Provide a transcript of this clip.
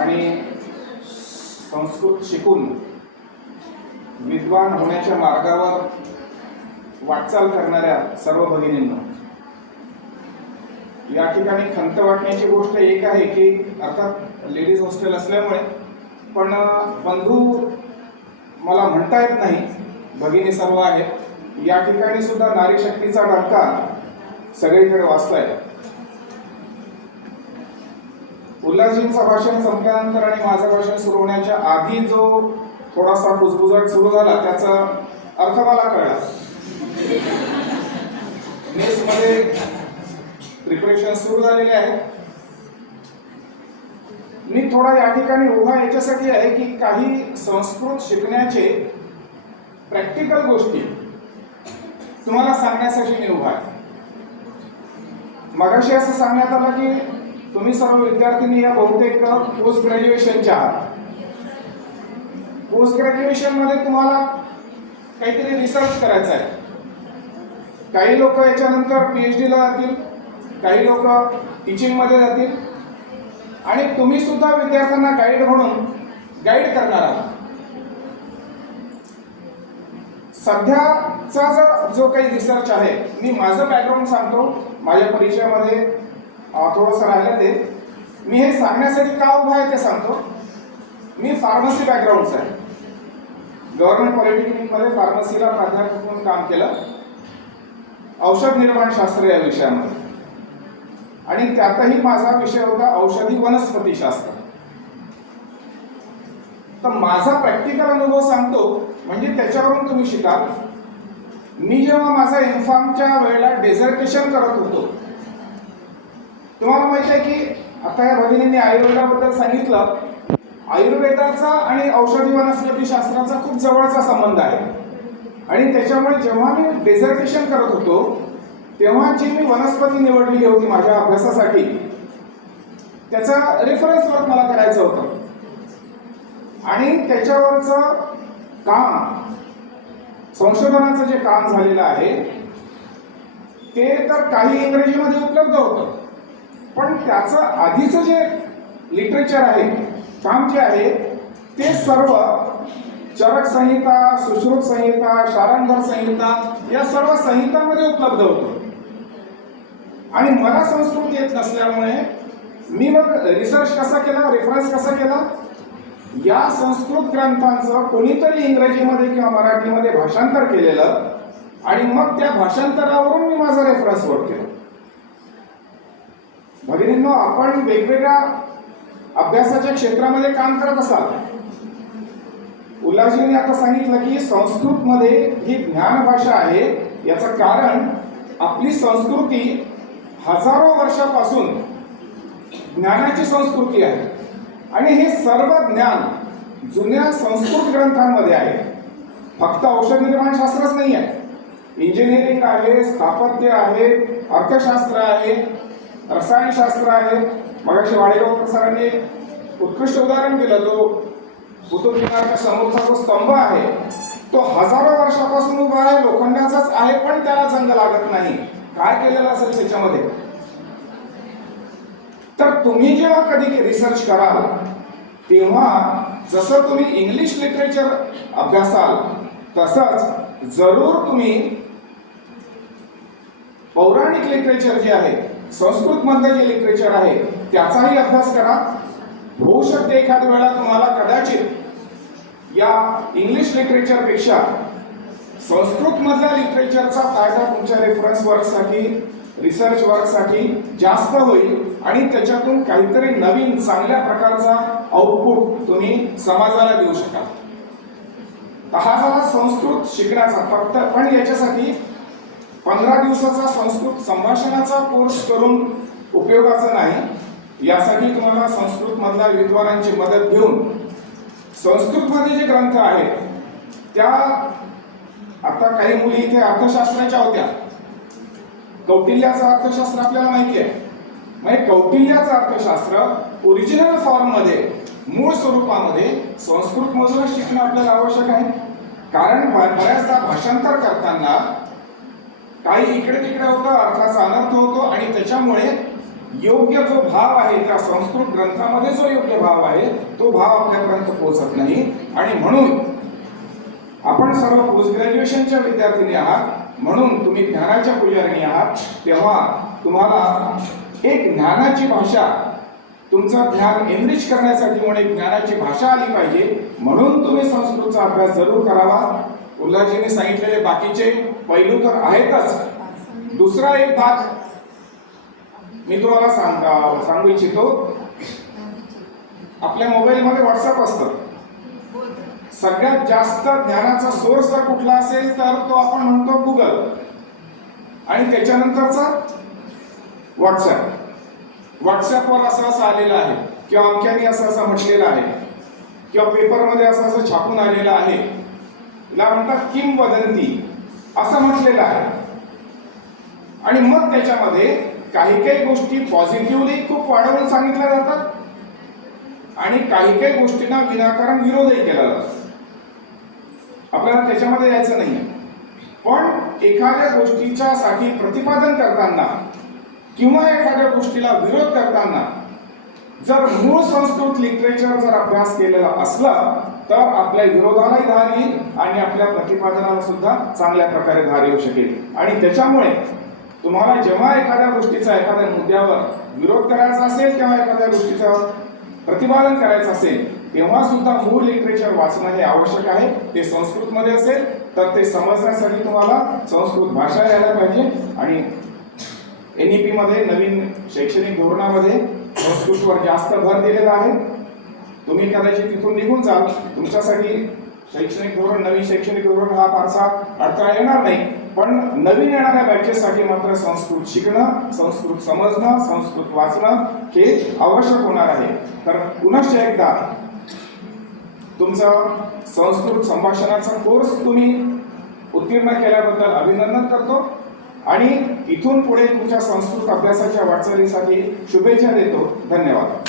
आणि संस्कृत शिकून विद्वान होण्याच्या मार्गावर वाटचाल करणाऱ्या सर्व भगिनींना या ठिकाणी खंत वाटण्याची गोष्ट एक आहे की अर्थात लेडीज हॉस्टेल असल्यामुळे पण बंधू मला म्हणता येत नाही, भगिनी सर्व आहेत या ठिकाणी सुद्धा नारी शक्तीचा डंका सगळीकडे वाजतोय. उल्हासजींचं भाषण संपल्यानंतर आणि माझं भाषण सुरू होण्याच्या आधी जो थोडासा कुजबुजाट सुरू झाला त्याचा अर्थ मला कळला. मेसमध्ये प्रिपरेशन सुरू झालेले आहे. मी थोडा या ठिकाणी उभा याच्यासाठी आहे की काही संस्कृत शिकण्याचे प्रॅक्टिकल गोष्टी तुम्हाला सांगण्यासाठी मी उभा आहे. मगाशी असं सांगण्यात आलं की तुम्ही सर्व विद्यार्थ्यांनी या बहुतेक पोस्ट ग्रॅज्युएशनच्या आहात. पोस्ट ग्रॅज्युएशन मध्ये तुम्हाला काहीतरी रिसर्च करायचा आहे. काही लोक याच्यानंतर PhD ला जातील, काही लोक टीचिंग मध्ये जातील आणि तुम्ही सुद्धा विद्यार्थ्यांना गाईड म्हणून गाईड करणार आहात. सध्याचा जो काही रिसर्च आहे, मी माझं बॅकग्राऊंड सांगतो. माझ्या परिचयामध्ये थोडंसं राहिलं ते. मी हे सांगण्यासाठी का उभा आहे ते सांगतो. मी फार्मसी बॅकग्राऊंडचा आहे. गव्हर्नमेंट पॉलिटेक्निकमध्ये फार्मसीला प्राध्यापक म्हणून काम केलं, औषध निर्माण शास्त्र या विषयामध्ये. आणि त्यातही माझा विषय होता औषधी वनस्पतीशास्त्र. तर माझा प्रॅक्टिकल अनुभव सांगतो म्हणजे त्याच्यावरून तुम्ही शिकाल. मी जेव्हा माझा एमफार्मच्या वेळेला डेझर्टेशन करत होतो, तुम्हाला माहिती आहे की आता या भगिनींनी आयुर्वेदाबद्दल सांगितलं. आयुर्वेदाचा आणि औषधी वनस्पती शास्त्राचा खूप जवळचा संबंध आहे. आणि त्याच्यामुळे जेव्हा मी डेझर्टेशन करत होतो तेव्हा जी मी वनस्पती निवडलेली होती माझ्या अभ्यासासाठी त्याचा रेफरन्स वर्क मला करायचं होतं. आणि त्याच्यावरचं काम, संशोधनाचं जे काम झालेलं आहे ते तर काही इंग्रजीमध्ये उपलब्ध होतं, पण त्याचं आधीचं जे लिटरेचर आहे, काम जे आहे ते सर्व चरक संहिता, सुश्रुत संहिता, शारंगधर संहिता या सर्व संहितांमध्ये उपलब्ध होतं. आणि मला संस्कृत येत नसल्यामुळे मी मग रिसर्च कसा केला, रेफरन्स कसा केला, या संस्कृत ग्रंथांचं कोणीतरी इंग्रजीमध्ये किंवा मराठीमध्ये भाषांतर केलेलं आणि मग त्या भाषांतरावरून मी माझा रेफरन्स वर्क केला. भगिनींनो, आपण वेगवेगळ्या अभ्यासाच्या क्षेत्रामध्ये काम करत असाल. उल्हासजींनी आता सांगितलं की संस्कृतमध्ये ही ज्ञान भाषा आहे. याचं कारण आपली संस्कृती हजारो वर्षापासून ज्ञानाची संस्कृती आहे आणि हे सर्व ज्ञान जुन्या संस्कृत ग्रंथांमध्ये आहे. फक्त औषध निर्माण शास्त्रच नाही आहे, इंजिनिअरिंग आहे, स्थापत्य आहे, अर्थशास्त्र आहे, रसायनशास्त्र आहे. मगाशी वाडेगावकर सरांनी उत्कृष्ट उदाहरण दिलं. तो कुतुब मिनारच्या समोरचा जो स्तंभ आहे तो हजारो वर्षापासून उभा आहे, लोखंडाचाच आहे, पण त्याला जंग लागत नाही. काय केलेलं असेल त्याच्यामध्ये? तर तुम्ही जेव्हा कधी रिसर्च कराल तेव्हा जसं तुम्ही इंग्लिश लिटरेचर अभ्यासाल तसंच जरूर तुम्ही पौराणिक लिटरेचर जे आहे, संस्कृत मधलं जे लिटरेचर आहे त्याचाही अभ्यास करा. होऊ शकते एखाद्या वेळा तुम्हाला कदाचित या इंग्लिश लिटरेचर पेक्षा संस्कृत मधल्या लिटरेचरचा फायदा तुमच्या रेफरन्स वर्कसाठी, रिसर्च वर्कसाठी जास्त होईल आणि त्याच्यातून काहीतरी नवीन चांगल्या प्रकारचा आउटपुट तुम्ही समाजाला देऊ शकाल. हा झाला संस्कृत शिकण्याचा फक्त, पण याच्यासाठी 15 दिवसाचा संस्कृत संभाषणाचा कोर्स करून उपयोगाचा नाही. यासाठी तुम्हाला संस्कृत मधल्या विद्वानांची मदत घेऊन संस्कृतमध्ये जे ग्रंथ आहेत त्या, आता काही मुली इथे अर्थशास्त्राच्या होत्या. कौटिल्याचं अर्थशास्त्र आपल्याला माहिती आहे. म्हणजे कौटिल्याचं अर्थशास्त्र ओरिजिनल फॉर्म मध्ये, मूळ स्वरूपामध्ये संस्कृत मधूनच शिकणं आपल्याला आवश्यक आहे. कारण बऱ्याचदा भाषांतर करताना काही इकडे तिकडे होतं, अर्थाचा अनर्थ होतो आणि त्याच्यामुळे योग्य जो भाव आहे त्या संस्कृत ग्रंथामध्ये जो योग्य भाव आहे तो भाव आपल्यापर्यंत पोहोचत नाही. आणि म्हणून आपण सर्व पोस्ट ग्रॅज्युएशनच्या विद्यार्थिनी आहात, म्हणून तुम्ही ज्ञानाच्या पुजारिणी आहात, तेव्हा तुम्हाला एक ज्ञानाची भाषा, तुमचं ज्ञान एनरिच करण्यासाठी म्हणून ज्ञानाची भाषा आली पाहिजे, म्हणून तुम्ही संस्कृतचा अभ्यास जरूर करावा. उल्हासजींनी सांगितलेले बाकीचे पैलू तर आहेतच. दुसरा एक भाग मी तुम्हाला सांगू इच्छितो. आपल्या मोबाईलमध्ये व्हॉट्सअप असतं. सगळ्यात जास्त ज्ञानाचा सोर्स जर कुठला असेल तर तो आपण म्हणतो गुगल, आणि त्याच्यानंतरचा व्हॉट्सअप. व्हॉट्सअपवर असं असं आलेलं आहे, किंवा अमक्यानी असं म्हटलेलं आहे, किंवा पेपरमध्ये असं छापून आलेलं आहे, याला म्हणतात किंवदंती असं म्हटलेलं आहे. आणि मग त्याच्यामध्ये काही काही गोष्टी पॉझिटिव्हली खूप वाढवून सांगितल्या जातात, आणि काही काही गोष्टींना विनाकारण विरोधही केला जातो. आपल्याला त्याच्यामध्ये यायचं नाहीये. पण एखाद्या गोष्टीच्या साठी प्रतिपादन करताना किंवा एखाद्या गोष्टीला विरोध करताना जर मूळ संस्कृत लिटरेचर जर अभ्यास केलेला असला तर आपल्या विरोधालाही धार येईल आणि आपल्या प्रतिपादनाला सुद्धा चांगल्या प्रकारे धार येऊ शकेल. आणि त्याच्यामुळे तुम्हाला जेव्हा एखाद्या गोष्टीचा, एखाद्या मुद्द्यावर विरोध करायचा असेल किंवा एखाद्या गोष्टीचं प्रतिपादन करायचं असेल, तेव्हा सुद्धा मूळ लिटरेचर वाचणं हे आवश्यक आहे. ते संस्कृतमध्ये असेल तर ते समजण्यासाठी तुम्हाला संस्कृत भाषा यायला पाहिजे. आणि NEP मध्ये, नवीन शैक्षणिक धोरणामध्ये संस्कृतवर जास्त भर दिलेला आहे. तुम्ही कदाचित तिथून निघून जाल, तुमच्यासाठी शैक्षणिक धोरण, नवीन शैक्षणिक धोरण हा फारसा अडथळा येणार नाही. पण नवीन येणाऱ्या बॅचेससाठी मात्र संस्कृत शिकणं, संस्कृत समजणं, संस्कृत वाचणं हे आवश्यक होणार आहे. तर पुनश्च एकदा तुमचा संस्कृत संभाषणाचा कोर्स तुम्ही उत्तीर्ण केल्याबद्दल अभिनंदन करतो, आणि इथून पुढे तुमच्या संस्कृत अभ्यासाच्या वाटचालीसाठी शुभेच्छा देतो. धन्यवाद.